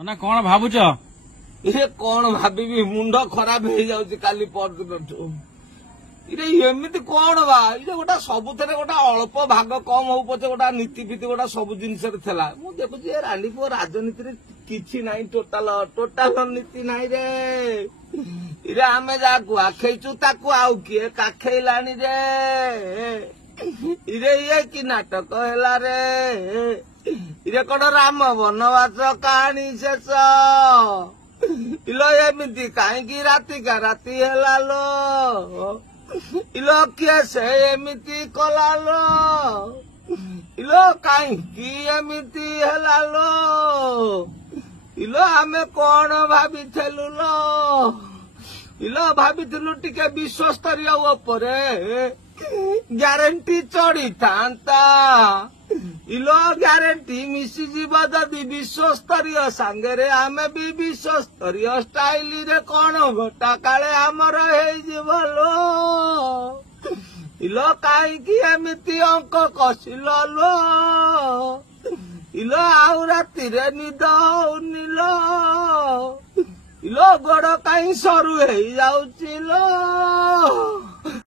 ନା କଣ ଭାବୁଛ? ଇରେ କଣ ଭାବିବି, ମୁଣ୍ଡ ଖରାପ ହେଇଯାଉଛି କାଲି ପରଦିନଠୁ। ଇରେ ଏମିତି କଣ ବା, ଇରେ ଗୋଟା ସବୁଥିରେ ଗୋଟା ଅଳ୍ପ ଭାଗ କମ ହଉ ପଛେ ଗୋଟା ନୀତି ଫୀତି ଗୋଟା ସବୁ ଜିନିଷରେ ଥିଲା। ମୁଁ ଦେଖୁଛି ଏ ରାଣ୍ଡି ପୁଅ ରାଜନୀତିରେ କିଛି ନାହିଁ, ଟୋଟାଲ ନୀତି ନାହିଁ ରେ। ଇରେ ଆମେ ଯାହାକୁ ଆଖେଇଛୁ ତାକୁ ଆଉ କିଏ କାଖେଇଲାଣି ରେ। ଇରେ ଇଏ କି ନାଟକ ହେଲା ରେ। ଇରେ କଣ ରାମ ବନବାସ କାହାଣୀ ଶେଷ? ଇଲୋ ଏମିତି କାହିଁକି ରାତିକା ରାତି ହେଲା ଲୋ? ଇଲୋ କିଏ ସେ ଏମିତି କଲା ଲୋ? ଇଲୋ କାହିଁକି ଏମିତି ହେଲା ଲୋ? ଇଲୋ ଆମେ କଣ ଭାବିଥିଲୁ ଲୋ? ଇଲୋ ଭାବିଥିଲୁ ଟିକେ ବିଶ୍ୱସ୍ତରୀୟ ଉପରେ ଗ୍ୟାରେଣ୍ଟି ଚଢିଥାନ୍ତା। ଇଲୋ ଗ୍ୟାରେଣ୍ଟି ମିଶିଯିବ ଯଦି ବିଶ୍ୱସ୍ତରୀୟ ସାଙ୍ଗରେ ଆମେ ବି ବିଶ୍ୱସ୍ତରୀୟ ଷ୍ଟାଇଲରେ କଣ ଘଟା କାଳେ ଆମର ହେଇଯିବ ଲୋ। ଇଲୋ କାହିଁକି ଏମିତି ଅଙ୍କ କଷିଲ ଲୋ? ଇଲୋ ଆଉ ରାତିରେ ନିଦ ହଉନି ଲୋ। ଇଲୋ ଗୋଡ କାହିଁ ସରୁ ହେଇଯାଉଛି ଲୋ।